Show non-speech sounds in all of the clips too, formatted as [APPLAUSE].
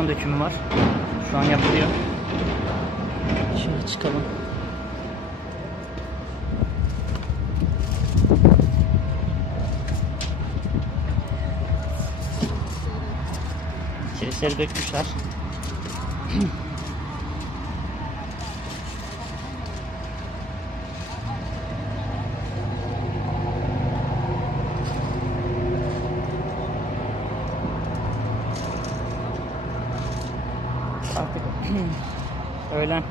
beton dökümü var. Şu an yapılıyor. Şöyle çıkalım. İçerisleri dökmüşler. [CLEARS THROAT] öğlen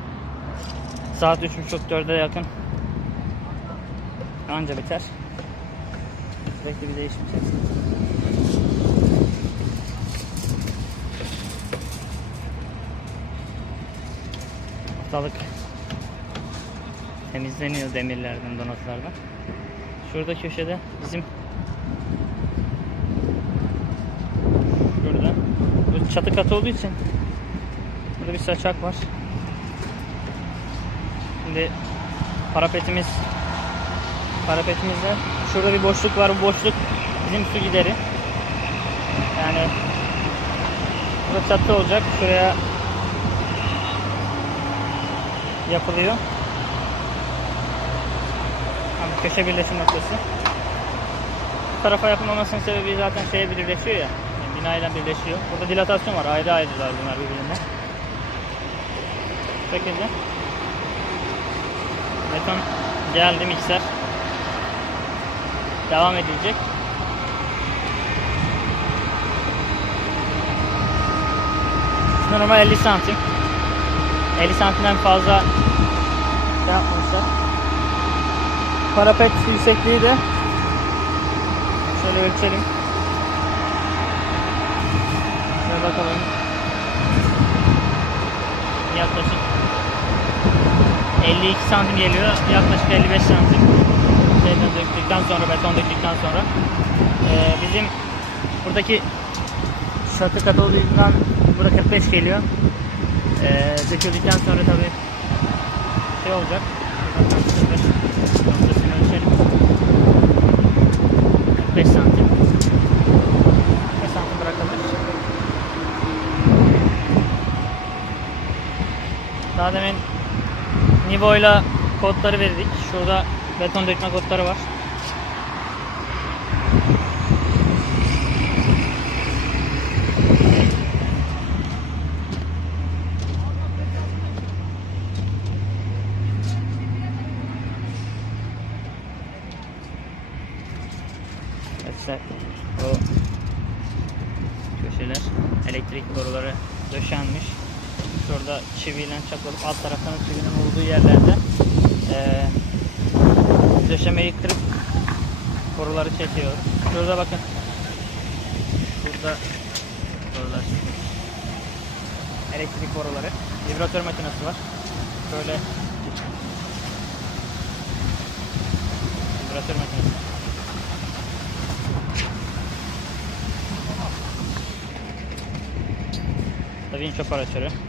saat 3.30-4'e yakın anca biter. Sürekli bir değişim içerisinde. Ortalık temizleniyor demirlerden, donatlardan. Şurada köşede bizim şurada çatı katı olduğu için burada bir saçak var. Şimdi parapetimiz parapetimizde şurada bir boşluk var. Bu boşluk bizim su gideri. Yani burada çatı olacak. Şuraya yapılıyor. Abi köşe birleşim noktası. Bu tarafa yapılmamasının sebebi zaten şeye birleşiyor ya. Yani binayla birleşiyor. Burada dilatasyon var. Ayrı ayrılar bunlar birbirinden. Şekilde. Beton geldi mikser. Devam edilecek. Normal 50 santim. 50 santimden fazla şey yapmamışlar. Parapet yüksekliği de şöyle ölçelim. Şöyle bakalım. Yaklaşık 52 santim geliyor. Yaklaşık 55 santim. Şeyden döktükten sonra, beton döktükten sonra. Ee, bizim buradaki çatı yüzünden burada 45 geliyor. Ee, döküldükten sonra tabi şey olacak. Noktasını ölçelim. 45 santim. 45 santim bırakılır. Daha demin Nivo'yla kodları verdik. Şurada beton dökme kodları var. İşte o köşeler elektrik boruları döşenmiş. Şurada çiviyle çakılıp alt taraftan çivinin olduğu yerlerde eee döşemeyi kırıp boruları çekiyor. Şurada bakın. Burada borular. Elektrik boruları. Vibratör makinesi var. Böyle vibratör makinesi. Da Vinci operatörü.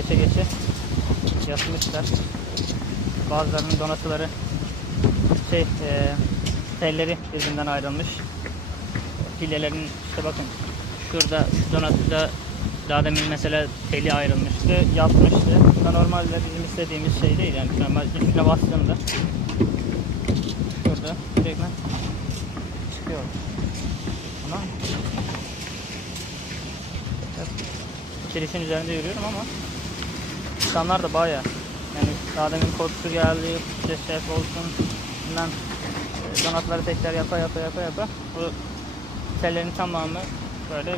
Geçe geçe yatmışlar. Bazılarının donatıları şey e, telleri birbirinden ayrılmış. Pilyelerin işte bakın şurada şu donatıda daha demin mesela teli ayrılmıştı, yatmıştı. Bu normalde bizim istediğimiz şey değil yani normal üstüne bastığında şurada direktmen çıkıyor. Tamam mı? Kirişin üzerinde yürüyorum ama insanlar da baya yani daha demin kodsu geldi, şef olsun bundan e, donatları tekrar yapa yapa yapa yapa bu tellerin tamamı böyle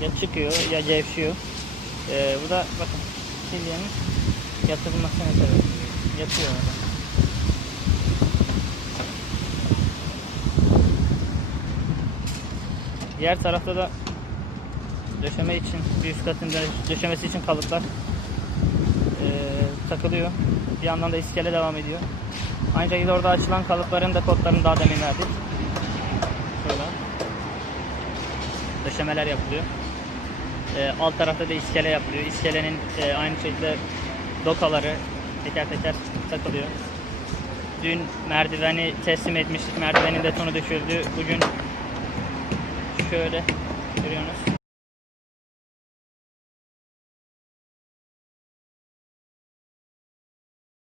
ya çıkıyor ya gevşiyor. Ee, bu da bakın silyenin yatırılmasına sebep. Yatıyor orada. Diğer tarafta da döşeme için bir üst katın dö- döşemesi için kalıplar takılıyor. Bir yandan da iskele devam ediyor. Aynı şekilde orada açılan kalıpların da kodlarını daha demin verdik. Şöyle. Döşemeler yapılıyor. Eee, alt tarafta da iskele yapılıyor. İskelenin eee, aynı şekilde dokaları teker teker takılıyor. Dün merdiveni teslim etmiştik. Merdivenin detonu düşürdü. Bugün şöyle görüyorsunuz.